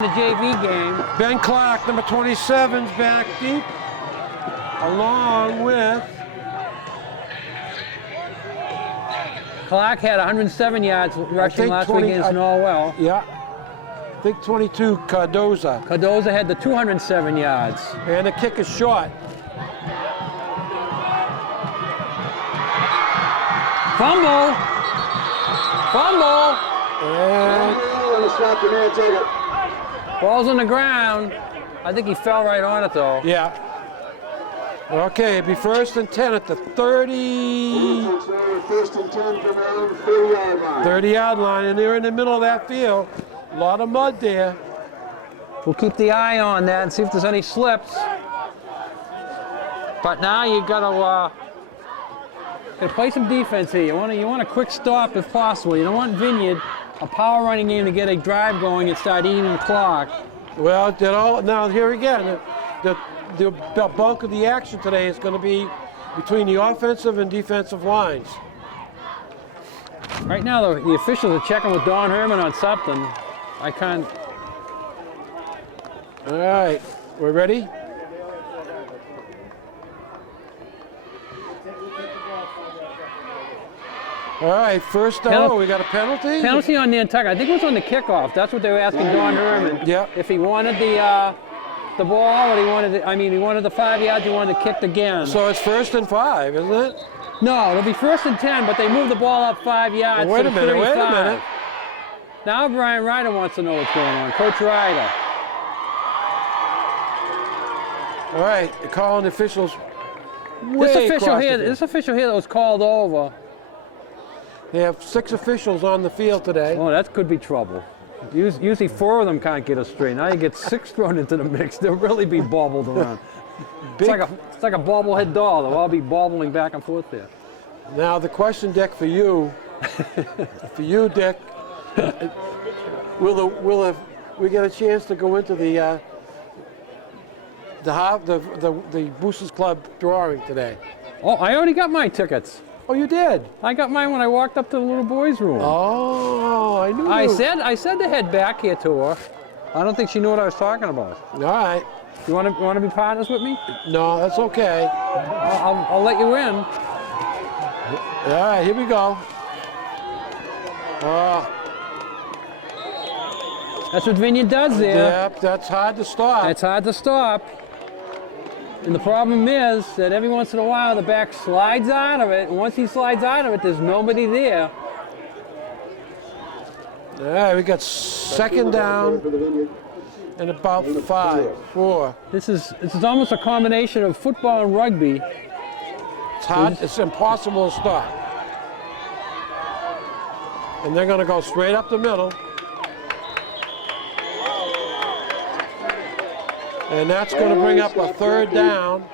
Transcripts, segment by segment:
The JV game. Ben Clark, number 27's back deep, along with Clark had 107 yards rushing last week against Norwell. Yeah, I think 22, Cardoza. Cardoza had the 207 yards. And the kick is short. Fumble! Fumble! And Ball's on the ground. I think he fell right on it though. yeah. Okay, it'd be 1st and 10 at the 30-yard line, and they're in the middle of that field. A lot of mud there. We'll keep the eye on that and see if there's any slips. But now you gotta play some defense here. You want a quick stop if possible. You don't want Vineyard, a power running game, to get a drive going and start eating the clock. Well, now here again, the bulk of the action today is going to be between the offensive and defensive lines. Right now, the officials are checking with Don Herman on something. I can't. All right, we're ready? All right, first down, we got a penalty? Penalty on Nantucket. I think it was on the kickoff. That's what they were asking Don Herman. Yeah. If he wanted the ball, or he wanted the 5 yards, he wanted to kick again. So it's 1st and 5, isn't it? No, it'll be 1st and 10, but they moved the ball up 5 yards. Wait to a minute, 35. wait a minute. Now Brian Ryder wants to know what's going on. Coach Ryder. All right, you're calling the officials This official here that was called over. They have 6 officials on the field today. Oh, that could be trouble. Usually 4 of them can't get us straight. Now you get 6 thrown into the mix. They'll really be bobbled around. It's like a bobblehead doll. They'll all be bobbling back and forth there. Now the question, Dick, for you, Dick, will we get a chance to go into the Boosters Club drawing today? Oh, I already got my tickets. Oh, you did? I got mine when I walked up to the little boys' room. Oh, I knew. I said to head back here to her. I don't think she knew what I was talking about. All right. You want to be partners with me? No, that's okay. I'll let you in. All right, here we go. That's what Vineyard does there. Yep, that's hard to stop. That's hard to stop. And the problem is that every once in a while the back slides out of it, and once he slides out of it, there's nobody there. All right, we got 2nd down and about 4. This is almost a combination of football and rugby. It's hard. It's impossible to stop. And they're going to go straight up the middle. And that's going to bring up a 3rd down.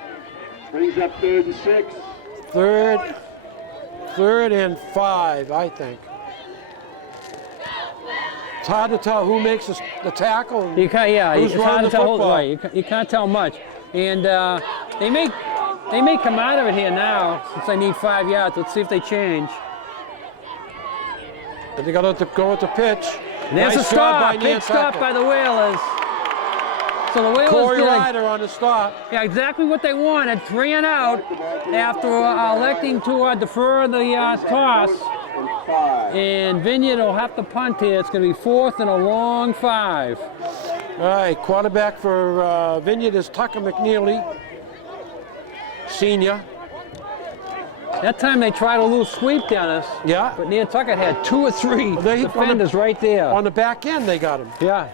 Brings up 3rd and 6. 3rd and 5, I think. It's hard to tell who makes the tackle. You can't, yeah, who's it's hard to tell. football. Right, you can't tell much. And they may come out of it here now since they need 5 yards. Let's see if they change. And they got to go with the pitch. And there's Nice a job stop. by Big stop Nantucket. by the Whalers. So the Whalers Corey did Ryder on the stop. yeah, exactly what they wanted. 3 and out after electing to defer the toss. And Vineyard will have to punt here. It's going to be 4th and a long 5. All right, quarterback for Vineyard is Tucker McNeely, senior. That time they tried a little sweep, Dennis. Yeah. But Nantucket had 2 or 3 They- defenders right there. On the back end, they got him. Yeah.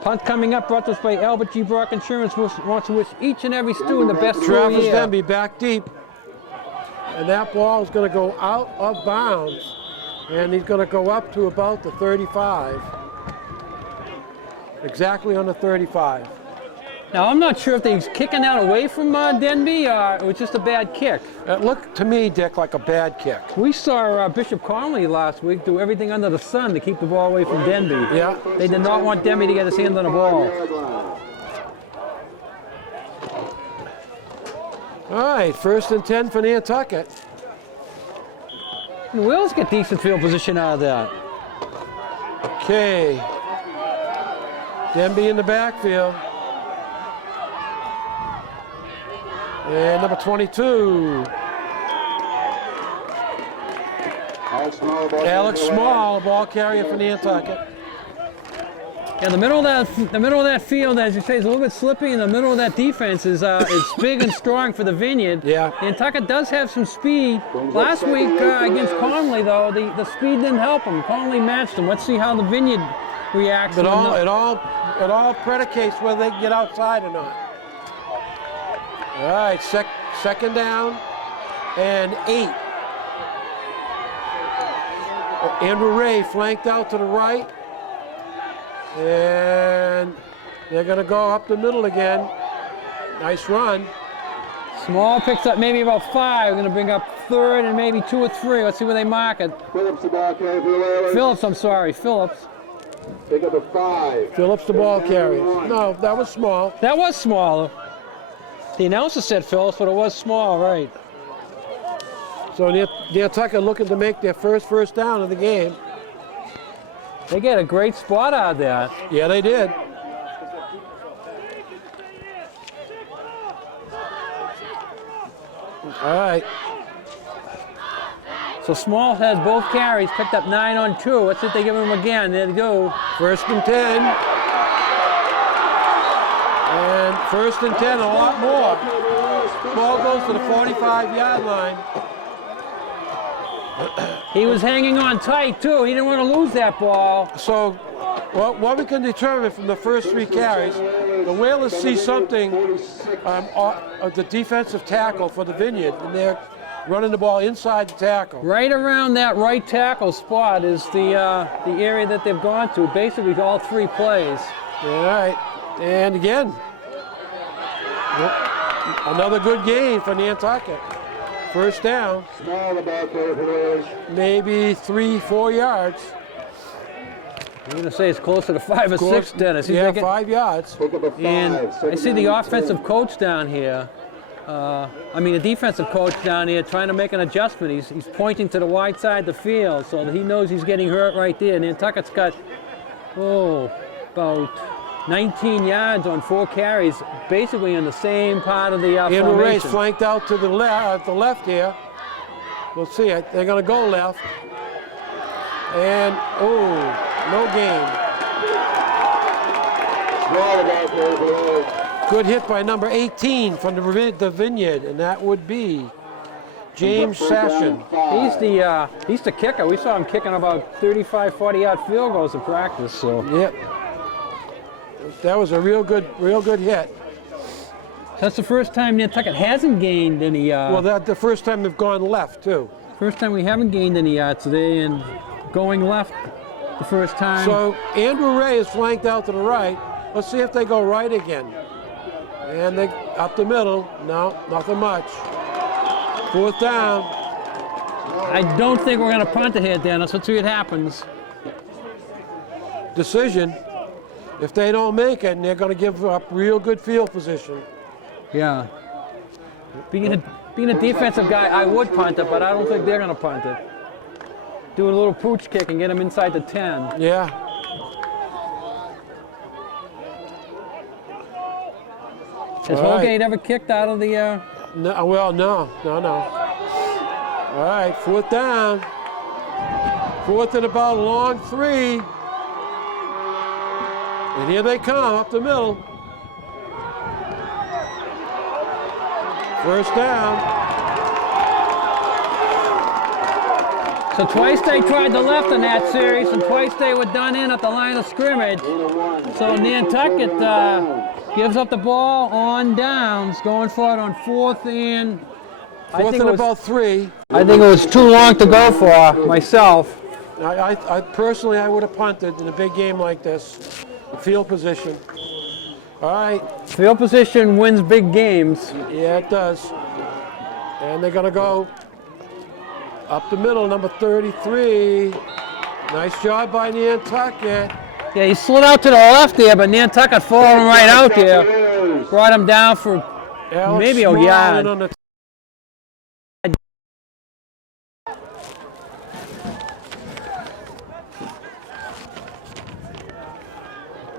Punt coming up, brought to us by Albert G. Brock Insurance. Wants to wish each and every student the best through Travis year. Denby back deep. And that ball is going to go out of bounds. And he's going to go up to about the 35. Exactly on the 35. Now, I'm not sure if he's kicking that away from Denby or it was just a bad kick. It looked to me, Dick, like a bad kick. We saw Bishop Conley last week do everything under the sun to keep the ball away from Denby. Yeah. They did not want Denby to get his hands on the ball. All right, 1st and 10 for Nantucket. And Wills get decent field position out of that. Okay. Denby in the backfield. And number 22, Alex Small, ball carrier for Nantucket. Yeah, the middle of that field, as you say, is a little bit slippy, and the middle of that defense is big and strong for the Vineyard. Yeah. Nantucket does have some speed. Last week against Conley, though, the speed didn't help them. Conley matched them. Let's see how the Vineyard reacts. It all predicates whether they can get outside or not. All right, second down and 8. Andrew Ray flanked out to the right. And they're going to go up the middle again. Nice run. Small picks up maybe about 5. Going to bring up 3rd and maybe 2 or 3. Let's see where they mark it. Phillips the ball carrier for the Whalers. Phillips, I'm sorry, Phillips. Pick up a 5. Phillips the ball carrier. No, that was small. That was smaller. The announcer said Phillips, but it was small, right? So Nantucket looking to make their first down of the game. They get a great spot out of that. Yeah, they did. All right. So Small has both carries, picked up 9 on 2. Let's see if they give him again. There they go. 1st and 10. And 1st and 10, a lot more. Ball goes to the 45-yard line. He was hanging on tight, too. He didn't want to lose that ball. So what we can determine from the first 3 carries, the Whalers see something of the defensive tackle for the Vineyard, and they're running the ball inside the tackle. Right around that right tackle spot is the area that they've gone to, basically all 3 plays. All right, and again, another good game for Nantucket. 1st down, Small the ball carrier for the Whalers. maybe 3-4 yards. I'm going to say it's closer to 5 or 6, Dennis. He's Yeah, making- 5 yards. Pick up a 5. And I Second see the down, offensive 10. coach down here. The defensive coach down here trying to make an adjustment. He's pointing to the wide side of the field so that he knows he's getting hurt right there. Nantucket's got, about 19 yards on 4 carries, basically in the same part of the Andrew Ray's formation. flanked out to the left here. We'll see it. They're going to go left. And, no gain. Small the ball carrier for the Whalers. Good hit by number 18 from the Vineyard, and that would be James Sashin. He's the kicker. We saw him kicking about 35, 40-yard field goals in practice. So Yep. That was a real good hit. that's the first time Nantucket hasn't gained any. Well, that's the first time they've gone left, too. First time we haven't gained any yards today, and going left the first time. So Andrew Ray is flanked out to the right. Let's see if they go right again. And they up the middle. No, nothing much. 4th down. I don't think we're going to punt it here, Dennis. Let's see what happens. Decision. If they don't make it, and they're going to give up real good field position. Yeah. Being a defensive guy, I would punt it, but I don't think they're going to punt it. Do a little pooch kick and get them inside the 10. Yeah. Has All right. Holgate ever kicked out of the... No. All right, 4th down. 4th and about a long 3. And here they come up the middle. 1st down. So twice they tried the left in that series, and twice they were done in at the line of scrimmage. So Nantucket gives up the ball on downs, going for it on 4th and... 4th and about 3. I think it was too long to go for myself. I personally, I would have punted in a big game like this. Field position. All right. Field position wins big games. Yeah, it does. And they're going to go up the middle, number 33. Nice job by Nantucket. Yeah, he slid out to the left there, but Nantucket falling right out there. Brought him down for Alex maybe a Small yard. in on the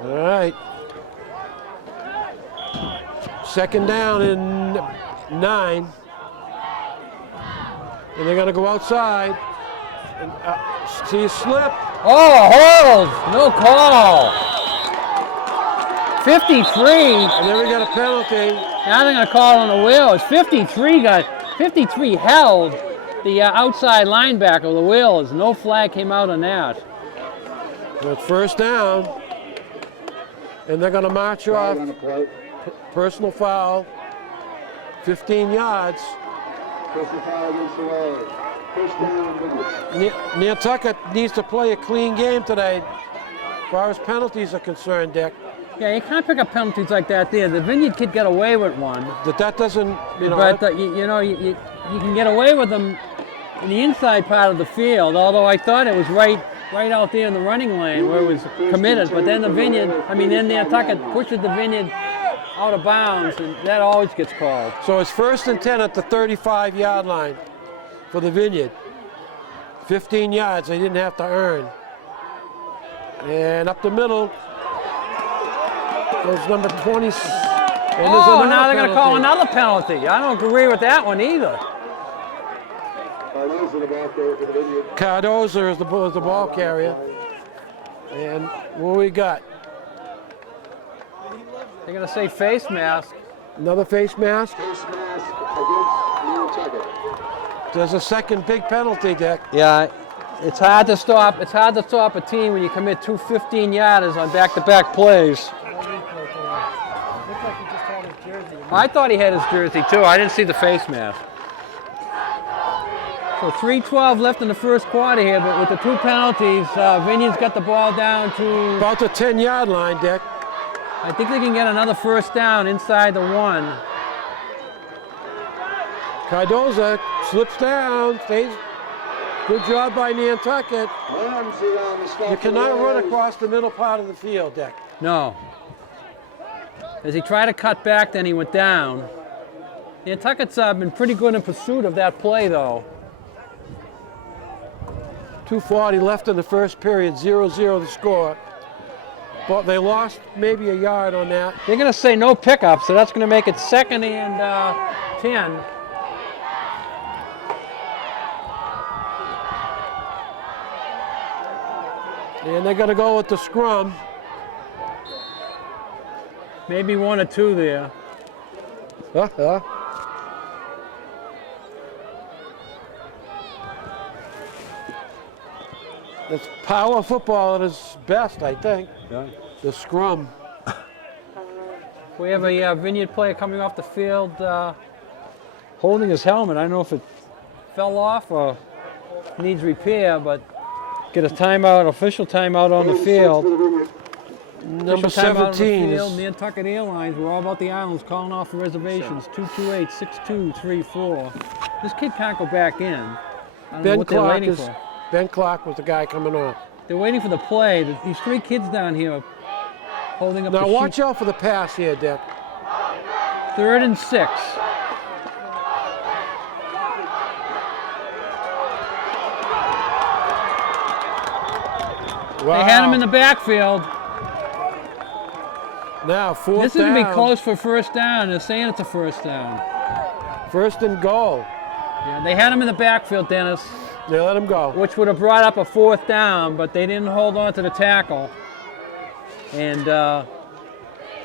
All right. Second down and 9. And they're going to go outside. And, see a slip. Oh, hold! No call. 53. And then we got a penalty. Now they're going to call on the wheels. 53 held the outside linebacker, the wheels. No flag came out on that. That's First down. And they're going to march off. on the play. Personal foul. 15 yards. Personal foul against the Whalers. First down, Vineyard. Nantucket needs to play a clean game today, as far as penalties are concerned, Dick. Yeah, you can't pick up penalties like that there. The Vineyard kid got away with one. That doesn't, you know. But you can get away with them in the inside part of the field, although I thought it was right out there in the running lane where it was committed. But then then Nantucket pushes the Vineyard out of bounds, and that always gets called. So it's first and 10 at the 35-yard line for the Vineyard. 15 yards they didn't have to earn. And up the middle goes number 20. And Oh, now they're going to call another penalty. I don't agree with that one either. Cardozo the ball carrier for the Vineyard. Cardozo is the ball carrier. And what we got? They're going to say face mask. Another face mask. Face mask against Nantucket. There's a second big penalty, Dick. Yeah, it's hard to stop. It's hard to stop a team when you commit two 15-yarders on back-to-back plays. I thought he had his jersey too. I didn't see the face mask. So 3:12 left in the first quarter here, but with the two penalties, Vineyard's got the ball down to. About the 10-yard line, Dick. I think they can get another first down inside the 1. Cardozo slips down, stays. Good job by Nantucket. Ramsey on the stop. You cannot run across the middle part of the field, Dick. No. As he tried to cut back, then he went down. Nantucket's been pretty good in pursuit of that play, though. 2:40 left in the first period, 0-0 the score. But they lost maybe a yard on that. They're going to say no pickup, so that's going to make it 2nd and 10. And they're going to go with the scrum. Maybe 1 or 2 there. It's power football at its best, I think. Yeah. The scrum. We have a Vineyard player coming off the field holding his helmet. I don't know if it fell off or needs repair, but get a timeout, official timeout on the field. Number Official timeout on the 17 field. is Nantucket Airlines, we're all about the islands, calling off the reservations. 228-6234. This kid can't go back in. I don't know Ben what they're Clark. waiting for. Ben Clark was the guy coming on. They're waiting for the play. These 3 kids down here holding up Now the watch sheet. out for the pass here, Dick. 3rd and 6. Wow. They had him in the backfield. Now, fourth This is down. going to be close for first down. They're saying it's a first down. First and goal. Yeah, they had him in the backfield, Dennis, They let him go. which would have brought up a 4th down, but they didn't hold on to the tackle. And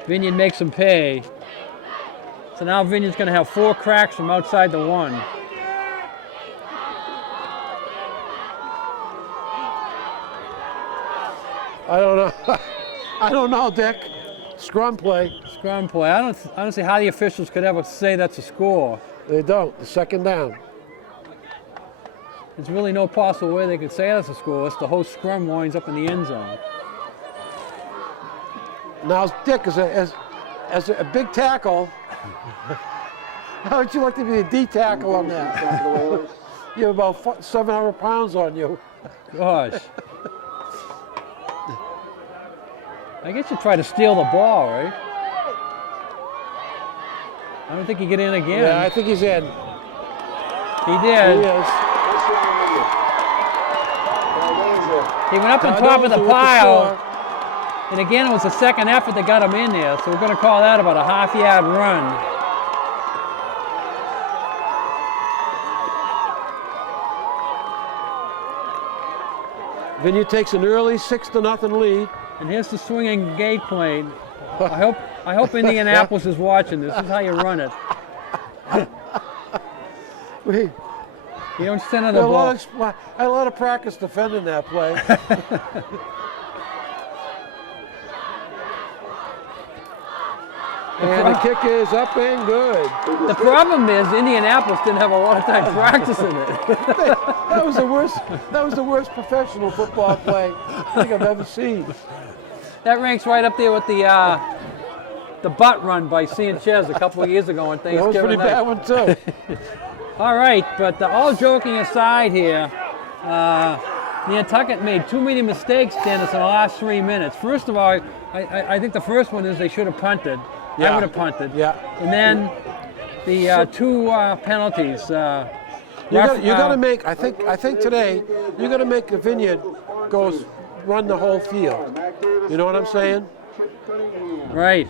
Vineyard makes them pay. So now Vineyard's going to have 4 cracks from outside the 1. I don't know. I don't know, Dick. Scrum play. Scrum play. I don't see how the officials could ever say that's a score. They don't. The second down. There's really no possible way they could say that's a score. It's the whole scrum winds up in the end zone. Now, Dick, as a big tackle, how would you like to be a D tackle on that? You have about 700 pounds on you. Gosh. I guess you try to steal the ball, right? I don't think you get in again. Yeah, I think he's in. He He did. is. He went up on top of the Cardozo with pile. score. And again, it was the second effort that got him in there, so we're going to call that about a half-yard run. Vineyard takes an early 6-0 lead. And here's the swinging gate plane. I hope Indianapolis is watching. This is how you run it. We You don't center I the ball. had a lot of practice defending that play. And the kick is up and good. The problem is Indianapolis didn't have a lot of time practicing it. That was the worst professional football play I think I've ever seen. That ranks right up there with the butt run by Sanchez a couple of years ago on That was a Thanksgiving pretty bad night. one too. All right, but all joking aside here, Nantucket made too many mistakes, Dennis, in the last 3 minutes. First of all, I think the first one is they should have punted. I Yeah. would have punted. Yeah. And then the two penalties. You're gonna make. I think today you're gonna make the Vineyard run the whole field. You know what I'm saying? Right.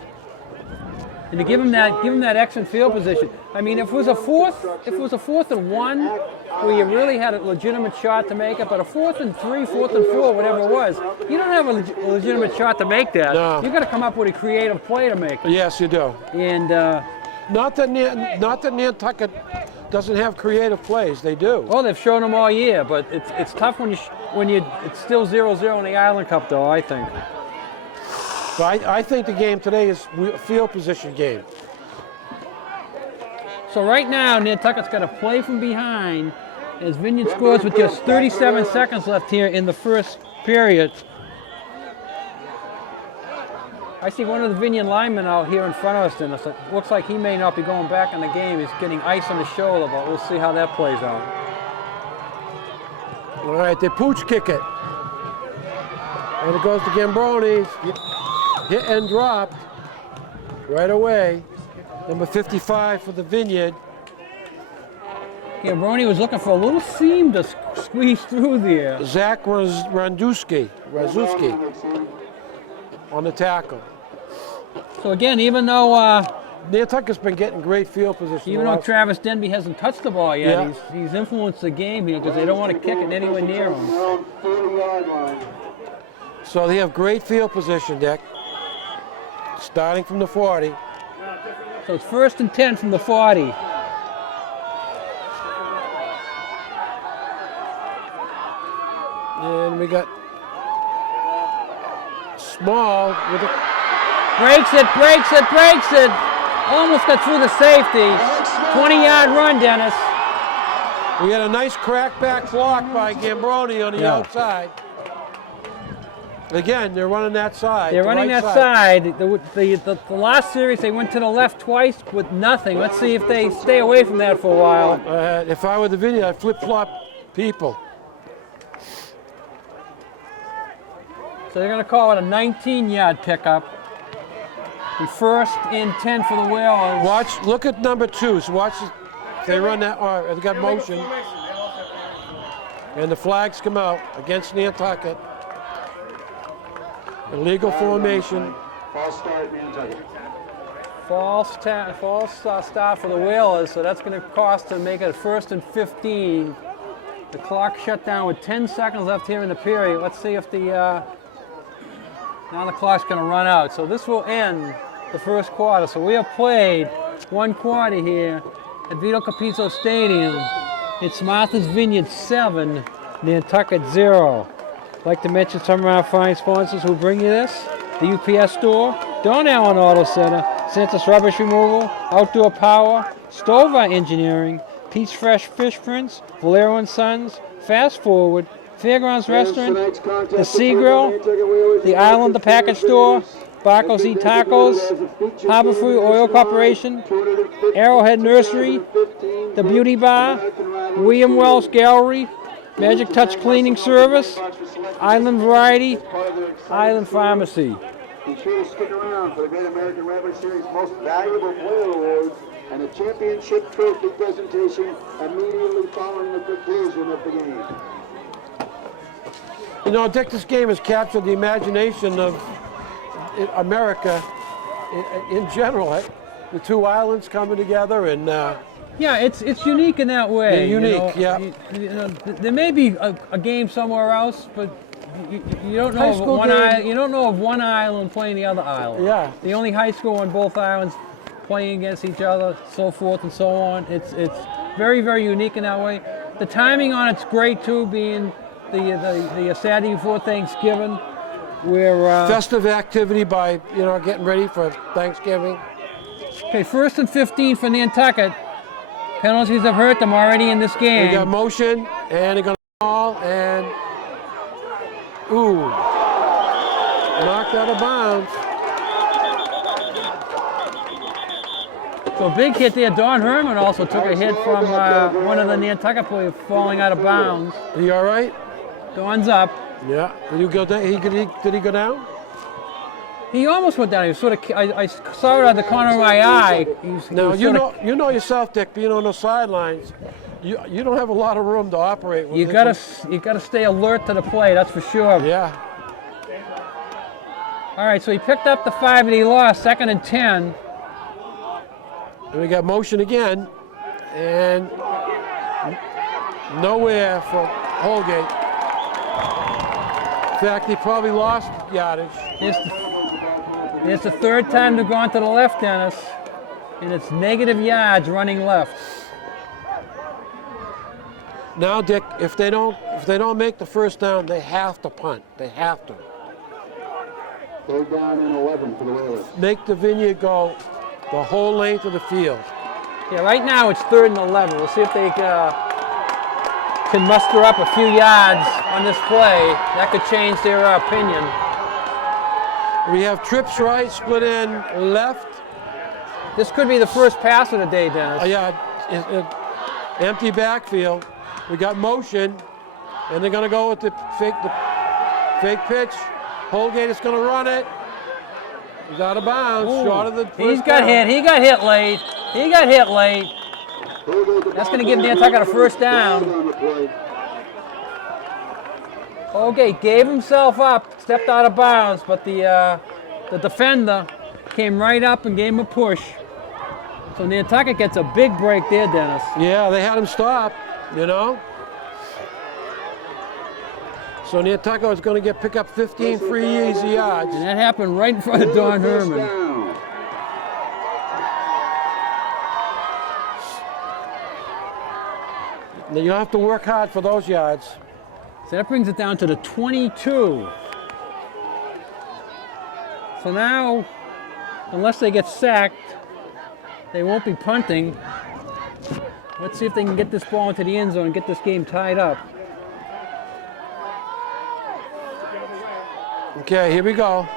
And to give him that excellent field position. I mean, if it was a fourth and 1, where you really had a legitimate shot to make it, but a 4th and 3, 4th and 4, whatever it was, you don't have a legitimate shot to make that. No. You got to come up with a creative play to make it. Yes, you do. And Not that Nantucket doesn't have creative plays. They do. well, they've shown them all year, but it's tough when it's still 0-0 in the Island Cup, though. I think. But I think the game today is a field position game. So right now, Nantucket's got to play from behind as Vineyard scores with just 37 seconds left here in the first period. I see one of the Vineyard linemen out here in front of us, and it looks like he may not be going back in the game. He's getting ice on his shoulder, but we'll see how that plays out. All right, they pooch kick it. And it goes to Gambroni. Hit and dropped right away. Number 55 for the Vineyard. Gambroni was looking for a little seam to squeeze through there. Zach Razuski on the tackle. So again, even though Nantucket's been getting great field position. even though Travis Denby hasn't touched the ball yet, Yeah. he's influenced the game here because they don't want to kick it anywhere near him. Around 40-yard line. So they have great field position, Dick. Starting from the 40. So it's 1st and 10 from the 40. And we got Small with a Breaks it. Almost got through the safety. 20-yard run, Dennis. We had a nice crackback block by Gambroni on the Yeah. outside. Again, they're running that side. They're the running right that side. The last series, they went to the left twice with nothing. Let's see if they stay away from that for a while. If I were the Vineyard, I'd flip-flop people. So they're going to call it a 19-yard pickup. And 1st and 10 for the Whalers. Look at number 2. So watch, they run that, they got motion. And the flags come out against Nantucket. Illegal formation. False start, Nantucket. False start for the Whalers, so that's going to cost them, make it 1st and 15. The clock shut down with 10 seconds left here in the period. Let's see if now the clock's going to run out. So this will end the first quarter. So we have played one quarter here at Vito Capizzo Stadium. It's Martha's Vineyard 7, Nantucket 0. I'd like to mention some of our fine sponsors who bring you this. The UPS Store, Don Allen Auto Center, Santa's Rubbish Removal, Outdoor Power, Stover Engineering, Pete's Fresh Fish Prints, Valero & Sons, Fast Forward, Fairgrounds Restaurant, The Sea Grill, The Island, The Package Store, Barco's Eat Tacos, Harbor Free Oil Corporation, Arrowhead Nursery, The Beauty Bar, William Wells Gallery, Magic Touch Cleaning Service, Island Variety, Island Pharmacy. Be sure to stick around for the Great American Rabbit Series Most Valuable Player Award and a championship trophy presentation immediately following the conclusion of the game. You know, Dick, this game has captured the imagination of in America in general. The two islands coming together and Yeah, it's unique in that way. They're unique, yeah. There may be a game somewhere else, but you don't know High of school one game. island. You don't know of one island playing the other island. Yeah. The only high school on both islands playing against each other, so forth and so on. It's very, very unique in that way. The timing on it's great too, being the Saturday before Thanksgiving, where festive activity by getting ready for Thanksgiving. okay, 1st and 15 for Nantucket. Penalties have hurt them already in this game. They got motion and they're gonna ball and knocked out of bounds. So big hit there. Don Herman also took a hit from one of the Nantucket players falling out of bounds. Are you all right? Don's up. Yeah. Did you go down? Did he go down? He almost went down. He was sort of. I saw it at the corner of my eye. Now you know yourself, Dick. Being on the sidelines, you don't have a lot of room to operate with. You gotta stay alert to the play. That's for sure. Yeah. All right. So he picked up the 5 that he lost. 2nd and 10. And we got motion again, and nowhere for Holgate. In fact, he probably lost yardage. It's the 3rd time they've gone to the left, Dennis, and it's negative yards running left. Now, Dick, if they don't make the first down, they have to punt. They have to. 3rd down and 11 for the Whalers. Make the Vineyard go the whole length of the field. Yeah, right now it's 3rd and 11. We'll see if they can muster up a few yards on this play. That could change their opinion. We have trips right, split in left. This could be the first pass of the day, Dennis. Empty backfield. We got motion, and they're going to go with the fake pitch. Holgate is going to run it. He's out of bounds, short of the first He's got down. hit. He got hit late. He got hit late. That's going to give Nantucket a first down. Okay, gave himself up, stepped out of bounds, but the defender came right up and gave him a push. So Nantucket gets a big break there, Dennis. Yeah, they had him stop, So Nantucket is going to pick up 15 free easy yards. And that happened right in front of Don Herman. Now you have to work hard for those yards. So that brings it down to the 22. So now, unless they get sacked, they won't be punting. Let's see if they can get this ball into the end zone and get this game tied up. Okay, here we go.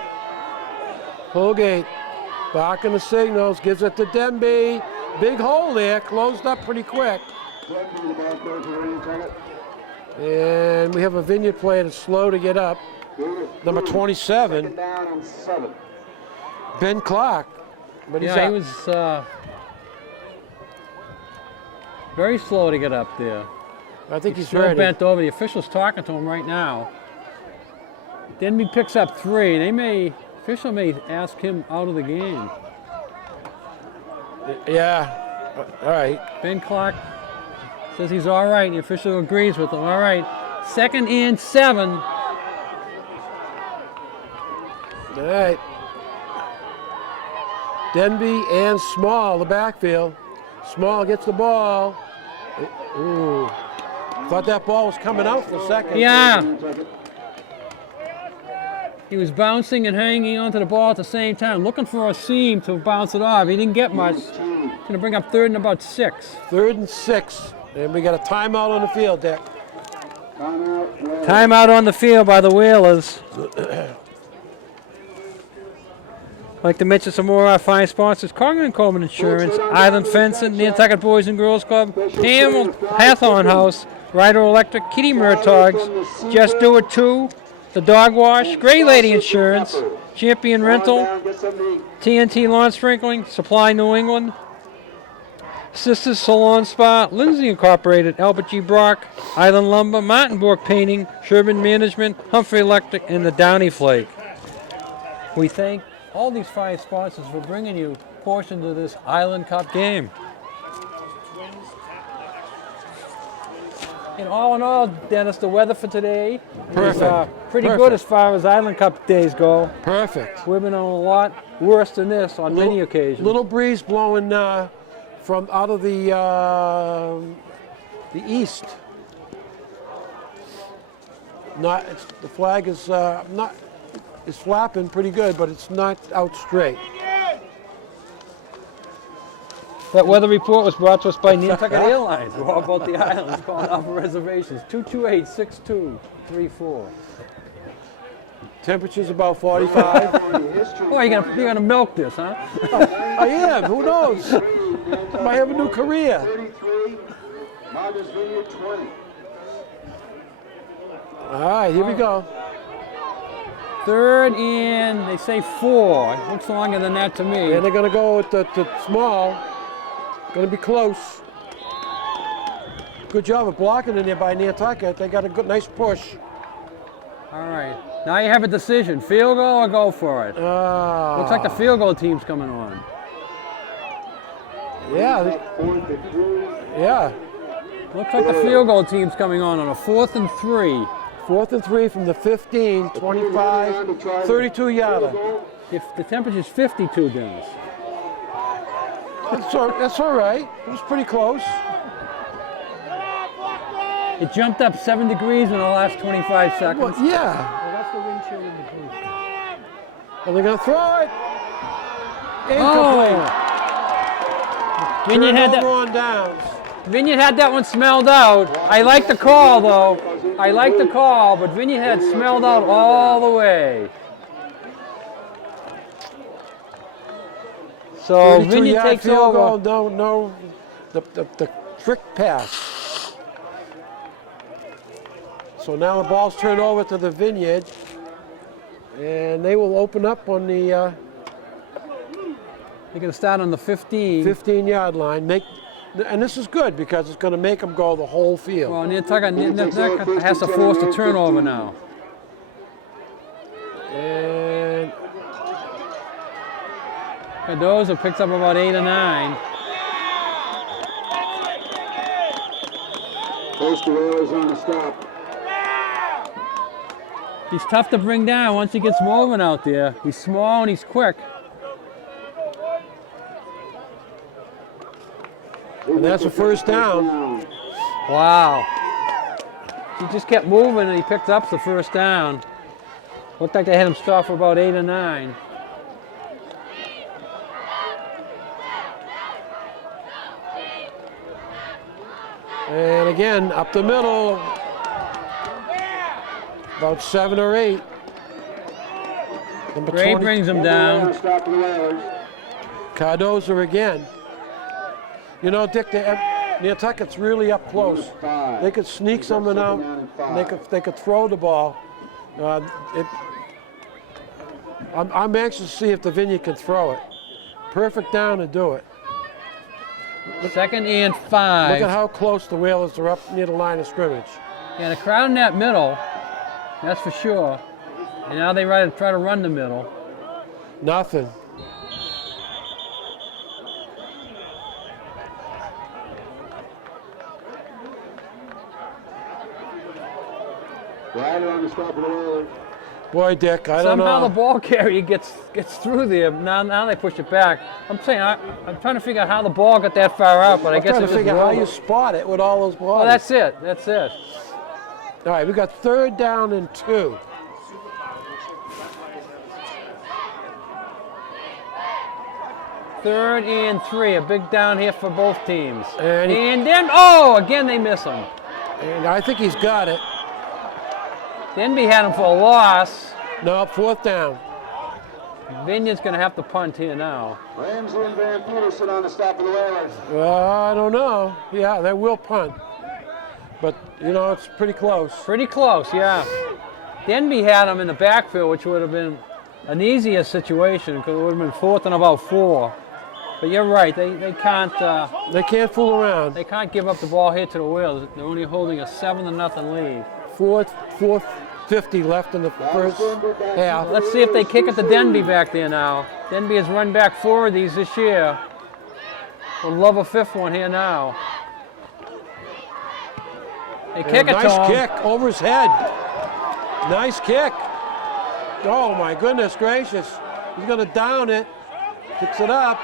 Holgate barking the signals, gives it to Denby. Big hole there, closed up pretty quick. And we have a Vineyard player that's slow to get up. Number 27, Ben Clark. But he's Yeah, he was very slow to get up there. I think he's Still ready. bent over. The official's talking to him right now. Denby picks up 3. Official may ask him out of the game. Yeah, all right. Ben Clark says he's all right. The official agrees with him. All right. 2nd and 7. All right. Denby and Small, the backfield. Small gets the ball. Ooh. Thought that ball was coming out for a second. Yeah. He was bouncing and hanging onto the ball at the same time, looking for a seam to bounce it off. He didn't get much. Going to bring up 3rd and about 6. 3rd and 6. And we got a timeout on the field, Dick. Timeout on the field by the Whalers. I'd like to mention some more of our fine sponsors: Conger & Coleman Insurance, Island Fencing, Nantucket Boys and Girls Club, Pam Hathorn House, Ryder Electric, Kitty Murtaugh's, Just Do It 2, The Dog Wash, Gray Lady Insurance, Champion Rental, TNT Lawn Sprinkling, Supply New England, Sisters Salon Spa, Lindsay Incorporated, Albert G. Brock, Island Lumber, Martin Bork Painting, Sherman Management, Humphrey Electric, and the Downey Flake. We thank all these fine sponsors for bringing you portions of this Island Cup game. And all in all, Dennis, the weather for today Perfect. is pretty Perfect. good as far as Island Cup days go. Perfect. We've been on a lot worse than this on many occasions. Little breeze blowing from out of the east. The flag is is flapping pretty good, but it's not out straight. That weather report was brought to us by Nantucket Airlines. We're all about the islands, calling out for reservations. 228-6234. Temperature's about 45. Oh, you're gonna milk this, huh? I am. Who knows? I might have a new career. 33, Martha's Vineyard 20. All right, here we go. Third and they say 4. It looks longer than that to me. And they're going to go with the small. Going to be close. Good job of blocking in there by Nantucket. They got a good, nice push. All right. Now you have a decision: field goal or go for it. Looks like the field goal team's coming on. Yeah. Yeah. Looks like the field goal team's coming on a 4th and 3. 4th and 3 from the 15, 25, 32 yarder. If the temperature's 52, Dennis. That's all right. It was pretty close. It jumped up 7 degrees in the last 25 seconds. Well, yeah. That's the wind chill in the booth. And they're going to throw it. Incomplete. Vineyard had that. On downs. Vineyard had that one smelled out. I like the call though. I like the call, but Vineyard had smelled out all the way. So Vineyard takes field over. goal, no, the trick pass. So now the ball's turned over to the Vineyard, and they will open up on the They're going to start on the 15. 15-yard line. And this is good because it's going to make them go the whole field. Well, Nantucket has to force the turnover now. And Cardozo picks up about 8 or 9. Coastal Whalers on the stop. He's tough to bring down once he gets moving out there. He's small and he's quick. And that's a first down. Wow. He just kept moving and he picked up the first down. Looked like they had him stop for about 8 or 9. And again, up the middle, about 7 or 8. Number Gray 20, brings him down. Stop for the Whalers. Cardozo again. You know, Dick, Nantucket's really up close. They could sneak someone out. And they could throw the ball. I'm anxious to see if the Vineyard can throw it. Perfect down to do it. 2nd and Look 5. at how close the Whalers are up near the line of scrimmage. Yeah, the crowd in that middle, that's for sure. And now they try to run the middle. Nothing. Ryder on the stop for the Whalers. Boy, Dick, I don't Somehow know. the ball carrier gets through there. Now they push it back. I'm saying I'm trying to figure out how the ball got that far out, but I I'm guess trying it to just figure out how rolled. you spot it with all those balls. Oh, that's it. That's it. All right, we got 3rd down and 2. Third and 3. A big down here for both teams. And then, again they miss him. And I think he's got it. Denby had him for a loss. No, 4th down. Vineyard's going to have to punt here now. Ramsey and Van Peterson on the stop for the Whalers. I don't know. Yeah, they will punt. But, you know, it's pretty close. Pretty close, yeah. Denby had him in the backfield, which would have been an easier situation because it would have been 4th and about 4. But you're right, they can't They can't fool around. they can't give up the ball here to the Whalers. They're only holding a 7-0 lead. 50 left in the first half. Let's see if they kick it to Denby back there now. Denby has run back 4 of these this year. Would love a 5th one here now. They kick it to him. Nice kick over his head. Nice kick. Oh my goodness gracious. He's going to down it. Picks it up.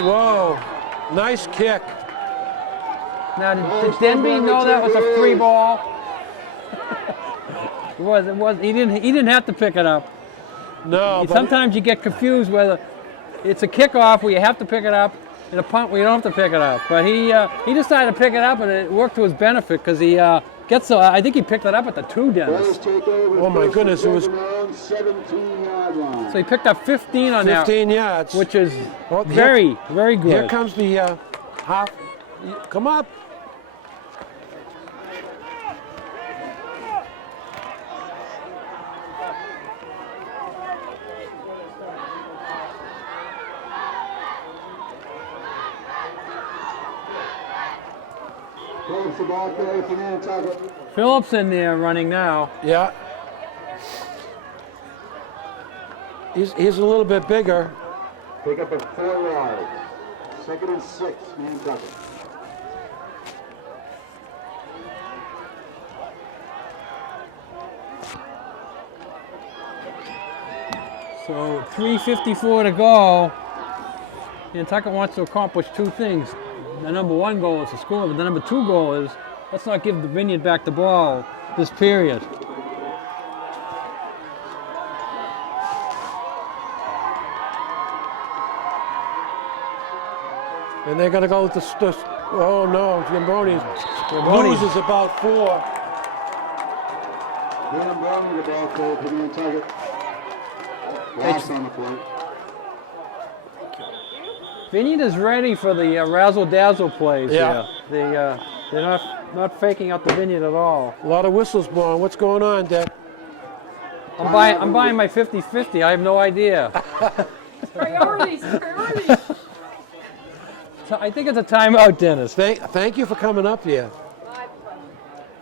Whoa. Nice kick. Now, did Denby know that was a free ball? It was. He didn't have to pick it up. No, but Sometimes you get confused whether it's a kickoff where you have to pick it up and a punt where you don't have to pick it up. But he decided to pick it up, and it worked to his benefit because he gets. I think he picked it up at the 2, Dennis. oh my goodness, it was 17-yard line. So he picked up 15 on 15 that, yards. which is Oh, here- very, very good. Here comes the half. Come up. Phillips, the ball carrier for Nantucket. Phillips in there running now. Yeah. He's a little bit bigger. Pick up at 4 yards. 2nd and 6, Nantucket. So 3:54 to go. Nantucket wants to accomplish 2 things. The number 1 goal is to score, but the number 2 goal is let's not give the Vineyard back the ball this period. And they're going to go with the oh no, Giamboni loses about 4. William Brown with the ball carrier for Nantucket. Lost on the play. Vineyard is ready for the razzle-dazzle plays Yeah. here. They're not faking out the Vineyard at all. A lot of whistles blowing. What's going on, Dick? I'm buying my 50-50. I have no idea. Priorities, priorities. So I think it's a timeout, Dennis. Thank you for coming up here.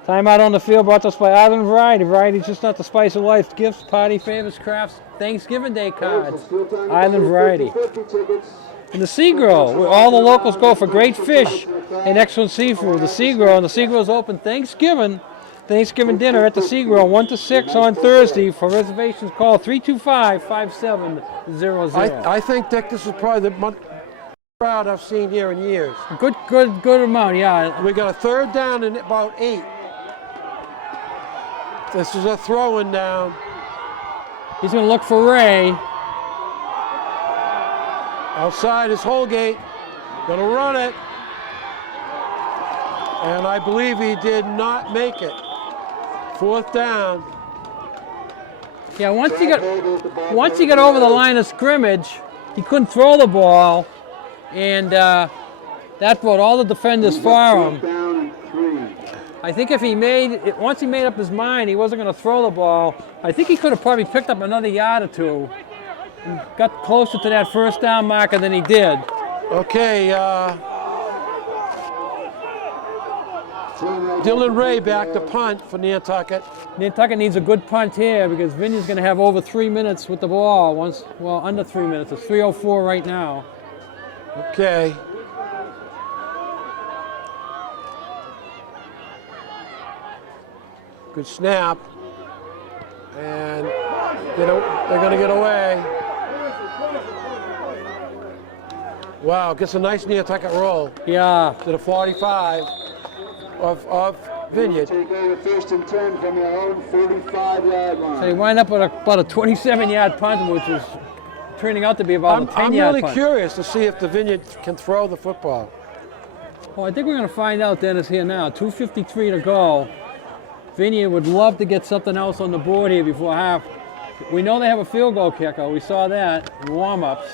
Timeout on the field brought to us by Island Variety. Variety's just not the spice of life. Gifts, party favors, crafts, Thanksgiving Day cards. Island Variety. 50 tickets. And the Seagrill, where all the locals go for great fish and excellent seafood. The Seagrill, and the Seagrill's open Thanksgiving dinner at the Seagrill, 1 to 6 on Thursday. For reservations, call 325-5700. I think, Dick, this is probably the crowd I've seen here in years. Good amount, yeah. We got a 3rd down and about 8. This is a throwing down. He's going to look for Ray. Outside is Holgate. Gonna run it. And I believe he did not make it. 4th down. Yeah, once he got over the line of scrimmage, he couldn't throw the ball, and that brought all the defenders for him. Down and 3. I think if once he made up his mind he wasn't going to throw the ball, I think he could have probably picked up another yard or 2 and got closer to that 1st down marker than he did. Okay, Dylan Ray back to punt for Nantucket. Nantucket needs a good punt here because Vineyard's going to have over 3 minutes with the ball. Under 3 minutes. It's 3:04 right now. Okay. Good snap. And they're going to get away. Wow, gets a nice Nantucket roll Yeah. to the 45 of Vineyard. Take over 1st and 10 from their own 45-yard line. So they wind up with about a 27-yard punt, which is turning out to be about a I'm 10-yard really punt. curious to see if the Vineyard can throw the football. Well, I think we're going to find out, Dennis, here now. 2:53 to go. Vineyard would love to get something else on the board here before half. We know they have a field goal kicker. We saw that in warm-ups.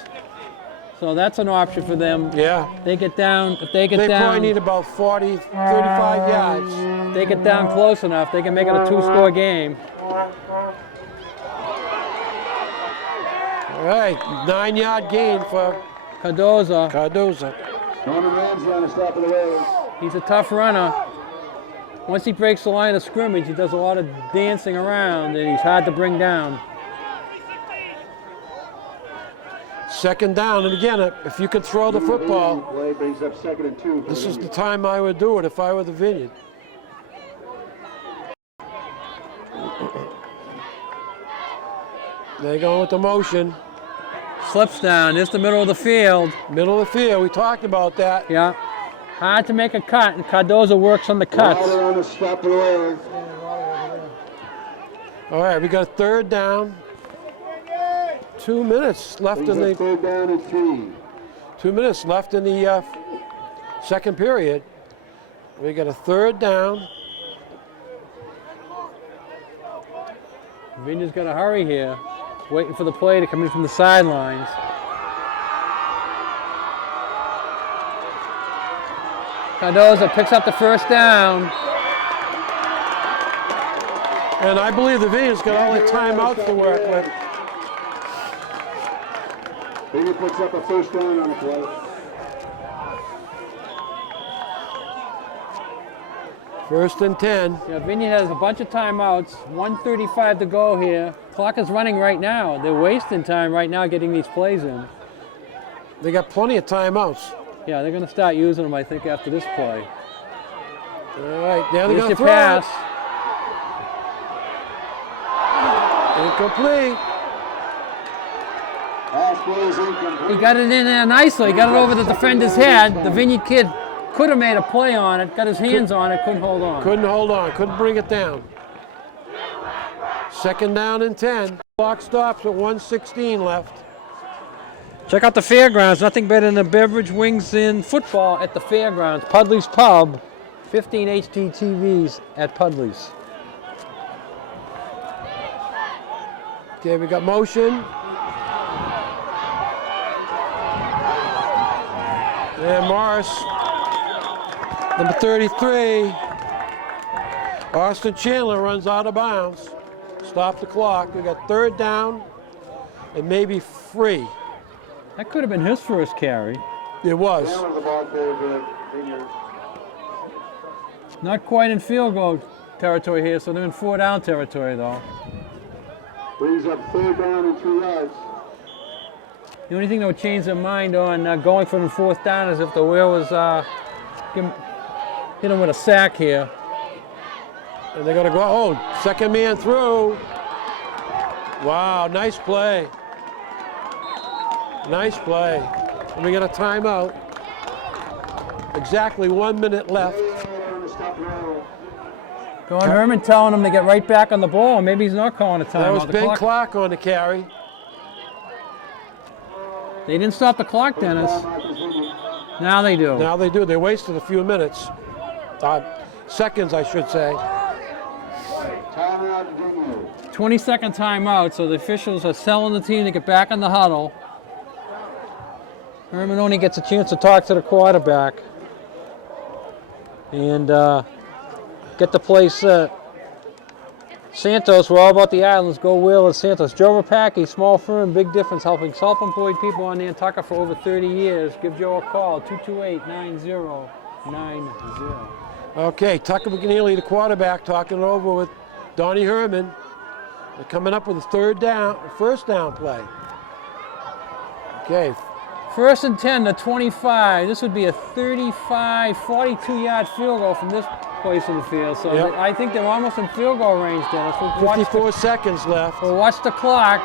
So that's an option for them. Yeah. They get down. If they get They down, probably need about 40, 35 yards. if they get down close enough, they can make it a 2-score game. All right, 9-yard gain for Cardoza. Cardoza. Norman Ramsey on the stop of the Whalers. He's a tough runner. Once he breaks the line of scrimmage, he does a lot of dancing around, and he's hard to bring down. Second down, and again, if you could throw the football, Play brings up 2nd and 2. this is the time I would do it if I were the Vineyard. They go with the motion. Slips down. It's the middle of the field. Middle of the field, we talked about that. Yeah. Hard to make a cut, and Cardozo works on the cuts. Wilder on the stop of the Whalers. All right, we got a third down. 2 minutes left in Brings up the 3rd down and 3. 2 minutes left in the second period. We got a third down. Vineyard's got to hurry here. Waiting for the play to come in from the sidelines. Cardozo picks up the first down. And I believe the Vineyard's got all the timeouts to work with. Vineyard picks up a 1st down on the play. First and 10. Yeah, Vineyard has a bunch of timeouts. 1:35 to go here. Clock is running right now. They're wasting time right now getting these plays in. They got plenty of timeouts. Yeah, they're going to start using them, I think, after this play. All right, now they're Here's going to your throw pass. it. Incomplete. Pass play is incomplete. He got it in there nicely. He got it over the defender's head. The Vineyard kid could have made a play on it, got his hands on it, couldn't hold on. Couldn't hold on, couldn't bring it down. Second down and 10. Clock stops with 1:16 left. Check out the fairgrounds. Nothing better than the beverage, wings, and football at the fairgrounds. Pudley's Pub. 15 HD TVs at Pudley's. Okay, we got motion. And Morris, number 33. Austin Chandler runs out of bounds. Stop the clock. We got third down and maybe free. That could have been his first carry. It was. Down on the ball for Vineyard. Not quite in field goal territory here, so they're in 4-down territory, though. Brings up 3rd down and 2 yards. The only thing that would change their mind on going for the 4th down is if the Whalers hit him with a sack here. And they're going to go, oh, second man through. Wow, nice play. Nice play. And we got a timeout. Exactly 1 minute left. Don Herman telling them to get right back on the ball. Maybe he's not calling a timeout. That was The Ben clock- Clark on the carry. They didn't stop the clock, Dennis. Now they do. Now they do. They wasted a few minutes. Seconds, I should say. Timeout Vineyard. 20-second timeout, so the officials are selling the team to get back in the huddle. Herman only gets a chance to talk to the quarterback and get the play set. Santos, we're all about the islands. Go Whalers, Santos. Joe Rapaki, small firm, big difference, helping self-employed people on Nantucket for over 30 years. Give Joe a call, 228-9090. Okay, Tucker McNeely, the quarterback, talking it over with Donnie Herman. They're coming up with a first down play. Okay, 1st and 10 to 25. This would be a 35, 42-yard field goal from this place in the field. So Yep. I think they're almost in field goal range, Dennis. We'll 54 seconds left. watch the clock.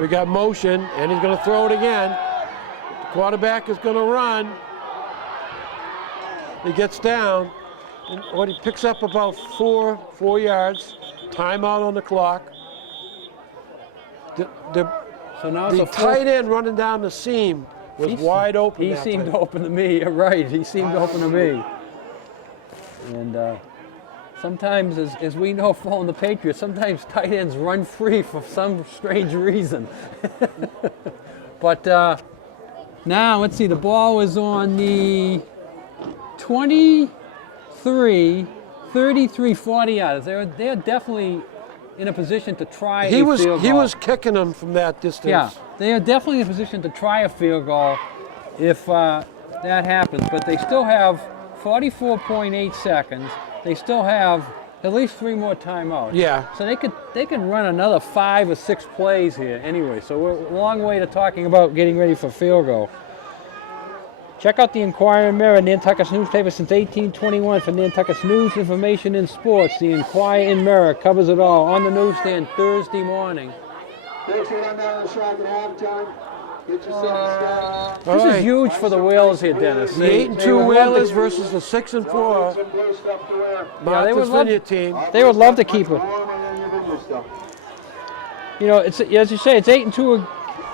We got motion, and he's going to throw it again. The quarterback is going to run. He gets down, and what he picks up about four yards. Timeout on the clock. So now it's The a tight end running down the seam was wide open. He that seemed time. open to me. You're right. He seemed open to me. And sometimes, as we know, following the Patriots, sometimes tight ends run free for some strange reason. But now, let's see. The ball was on the 23, 33, 40 yards. They're definitely in a position to try a field goal. He was kicking them from that distance. Yeah, they are definitely in a position to try a field goal. if that happens. But they still have 44.8 seconds. They still have at least 3 more timeouts. Yeah. So they could run another 5 or 6 plays here anyway. So we're a long way to talking about getting ready for field goal. Check out the Inquirer Mirror, Nantucket's newspaper since 1821 for Nantucket's news, information, and sports. The Inquirer Mirror covers it all on the newsstand Thursday morning. Thanks for running down the track at halftime. Get your stats. This is huge for the Whalers here, Dennis. The 8-2 Whalers versus the 6-4 Some blue stuff to wear. Martha's Vineyard team. They would love to keep it. Warm and then your video stuff. You know, it's as you say, it's 8-2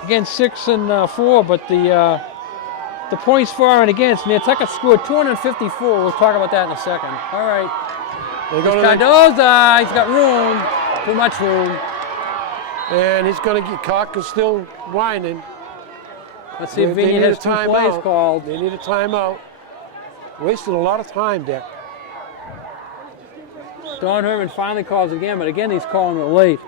against 6 and 4, but the points for and against. Nantucket scored 254. We'll talk about that in a second. All right. They go to the, Cardoza, he's got room, too much room. and he's going to get Cock is still whining. Let's see if They Vinny need a has 2 plays timeout. called. They need a timeout. Wasted a lot of time, Dick. Don Herman finally calls again, but again he's calling it late.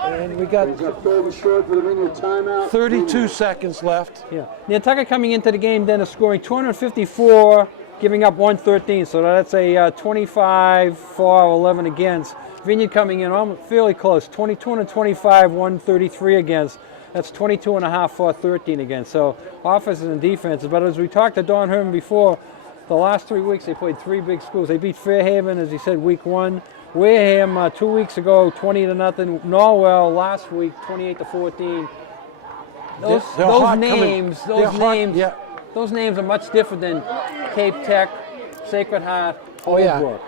And we got He's got third and short for the Vineyard timeout. 32 seconds left. Yeah. Nantucket coming into the game then is scoring 254, giving up 113. So that's a 25 for 11 against. Vineyard coming in almost fairly close, 225, 133 against. That's 22 and a half for 13 against. So offenses and defenses. But as we talked to Don Herman before, the last 3 weeks they played 3 big schools. They beat Fairhaven, as he said, week 1. Wareham 2 weeks ago, 20-0. Norwell last week, 28-14. Those hot names, coming. They're hot, yeah. those names are much different than Cape Tech, Sacred Heart, Oh, yeah. Holbrook.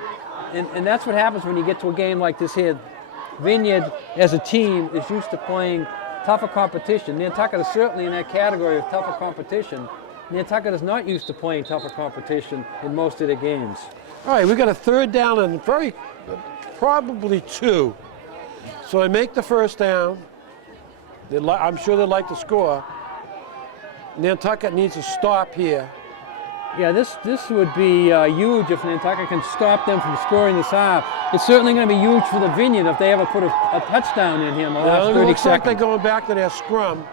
And that's what happens when you get to a game like this here. Vineyard, as a team, is used to playing tougher competition. Nantucket is certainly in that category of tougher competition. Nantucket is not used to playing tougher competition in most of the games. All right, we got a 3rd down and probably 2. So they make the 1st down. I'm sure they'd like to score. Nantucket needs to stop here. Yeah, this would be huge if Nantucket can stop them from scoring this half. It's certainly going to be huge for the Vineyard if they ever put a touchdown in here in the last It 30 looks like they're seconds. going back to their scrum.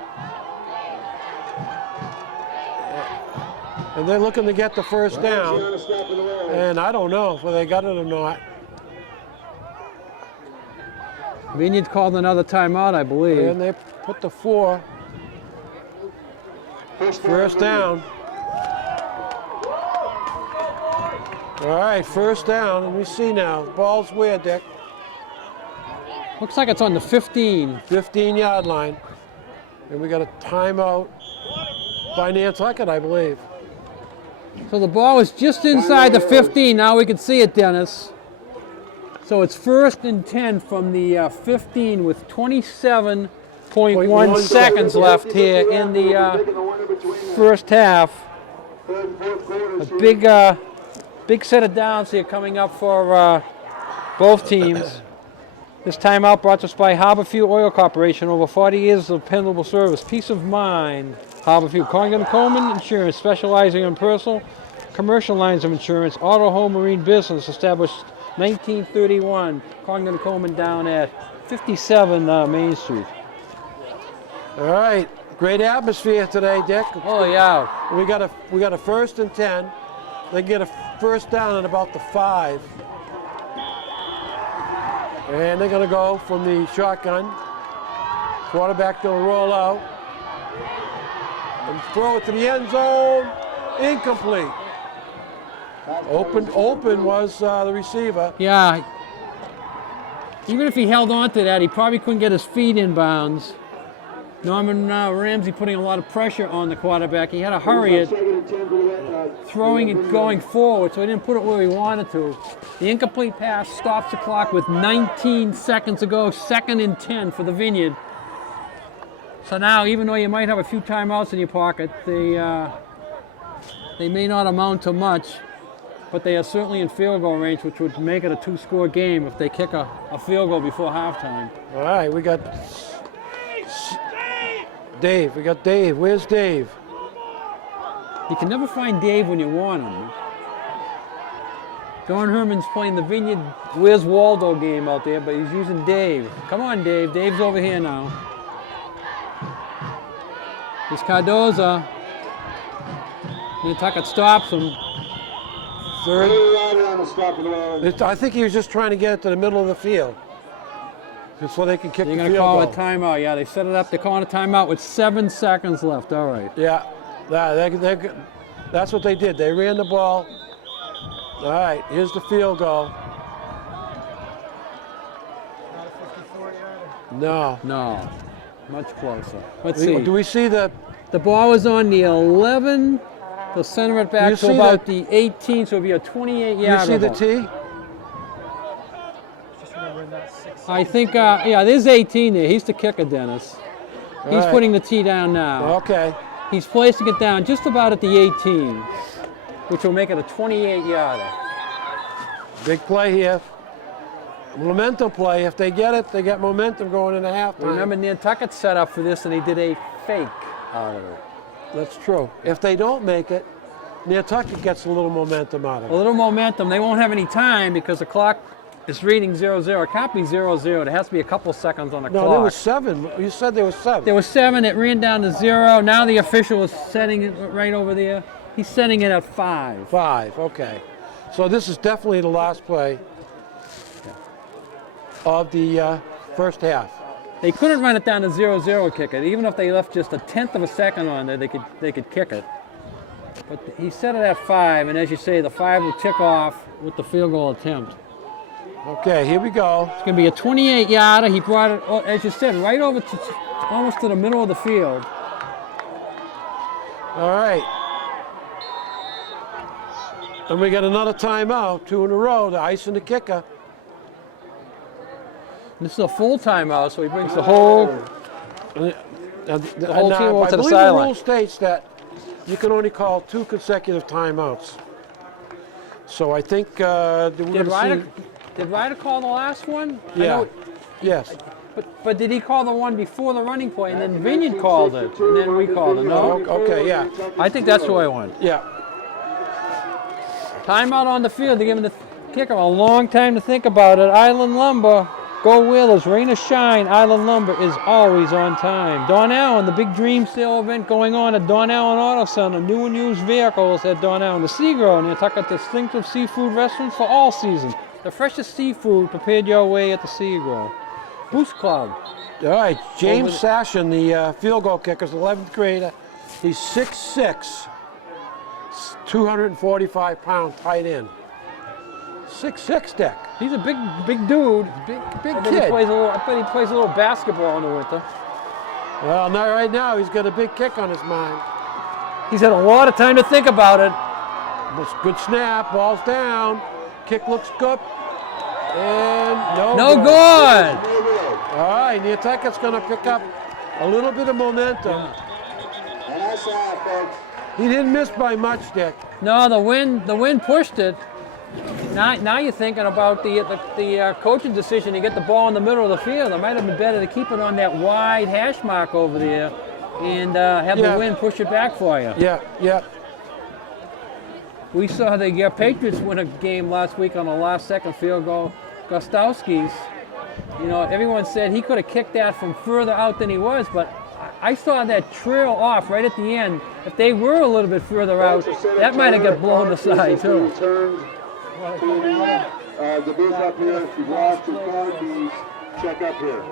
And they're looking to get the 1st down. Gianna stopping the Whalers. And I don't know whether they got it or not. Vineyard called another timeout, I believe. And they put the 4. First down. All right, 1st down, and we see now. Ball's where, Dick? Looks like it's on the 15. 15-yard line. And we got a timeout by Nantucket, I believe. So the ball is just inside the 15. Now we can see it, Dennis. So it's 1st and 10 from the 15 with 27.1 seconds left here in the first half. A big set of downs here coming up for both teams. This timeout brought to us by Harborview Oil Corporation. Over 40 years of dependable service. Peace of mind. Harborview. Congdon Coleman Insurance, specializing in personal, commercial lines of insurance. Auto, home, marine business. Established 1931. Congdon Coleman down at 57 Main Street. All right, great atmosphere today, Dick. Oh yeah. We got a 1st and 10. They get a 1st down at about the 5. And they're going to go from the shotgun. Quarterback going to roll out and throw it to the end zone. Incomplete. Open was the receiver. Yeah. Even if he held on to that, he probably couldn't get his feet in bounds. Norman Ramsey putting a lot of pressure on the quarterback. He had to hurry it, throwing it going forward, so he didn't put it where he wanted to. The incomplete pass stops the clock with 19 seconds to go, 2nd and 10 for the Vineyard. So now, even though you might have a few timeouts in your pocket, they may not amount to much, but they are certainly in field goal range, which would make it a 2-score game if they kick a field goal before halftime. All right, we got Dave. We got Dave. Where's Dave? You can never find Dave when you want him. Don Herman's playing the Vineyard Where's Waldo game out there, but he's using Dave. Come on, Dave. Dave's over here now. Here's Cardoza. Nantucket stops him. Third. Rider on the stop of the road. I think he was just trying to get it to the middle of the field, just so they can kick They're the going to field call a goal. timeout. Yeah, they set it up. They're calling a timeout with 7 seconds left. All right. Yeah, that's what they did. They ran the ball. All right, here's the field goal. No. No, much closer. Let's Do see. we see the? The ball was on the 11. They'll center it You back to see about the 18, so it'll be a 28-yard. You see the tee? I think, yeah, there's 18 there. He's the kicker, Dennis. He's right. putting the tee down now. Okay. He's placing it down just about at the 18, which will make it a 28-yarder. Big play here. Momentum play. If they get it, they get momentum going into halftime. Remember, Nantucket set up for this, and he did a fake out of it. That's true. If they don't make it, Nantucket gets a little momentum out of A it. little momentum. They won't have any time because the clock is reading 0-0. It can't be 0-0. There has to be a couple seconds on the No, clock. there was 7. You said there was 7. There was 7. It ran down to 0. Now the official is setting it right over there. He's setting it at 5. 5. Okay. So this is definitely the last play of the first half. They couldn't run it down to 0-0 kick it. Even if they left just a tenth of a second on there, they could kick it. But he set it at 5, and as you say, the 5 will tick off with the field goal attempt. Okay, here we go. It's going to be a 28-yarder. He brought it, as you said, right over to almost to the middle of the field. All right. And we got another timeout, 2 in a row. The ice and the kicker. This is a full timeout, so he brings the whole. The whole team over to the I believe the sideline. rule states that you can only call 2 consecutive timeouts. So I think we're Did going to see. Ryder call the last one? I Yeah. know- Yes. But did he call the one before the running play, and then Vineyard called it, and then we called it? No. Okay. Yeah. I think that's who I went. Yeah. Timeout on the field. They're giving the kicker a long time to think about it. Island Lumber, go Whalers, rain or shine. Island Lumber is always on time. Don Allen, the big dream sale event going on at Don Allen Auto Center. New and used vehicles at Don Allen. The Seagrow, Nantucket distinctive seafood restaurant for all seasons. The freshest seafood prepared your way at the Seagrow. Boost Club. All right. James Over Sashin, the field goal kicker, is 11th grader. He's 6'6", 245-pound tight end. 6'6", Dick. He's a big dude. Big I bet kid. I bet he plays a little basketball in the winter. Well, not right now. He's got a big kick on his mind. He's had a lot of time to think about it. That's good snap. Ball's down. Kick looks good. And No good. All right, Nantucket's going to pick up a little bit of momentum. And that's all, folks. He didn't miss by much, Dick. No, the wind pushed it. Now you're thinking about the coaching decision to get the ball in the middle of the field. It might have been better to keep it on that wide hash mark over there and have Yeah. the wind push it back for you. Yeah, yeah. We saw the Patriots win a game last week on a last-second field goal. Gostowski's, everyone said he could have kicked that from further out than he was, but I saw that trail off right at the end. If they were a little bit further out, that might have got blown aside too. The booth up here. If you've lost your card, please check up here.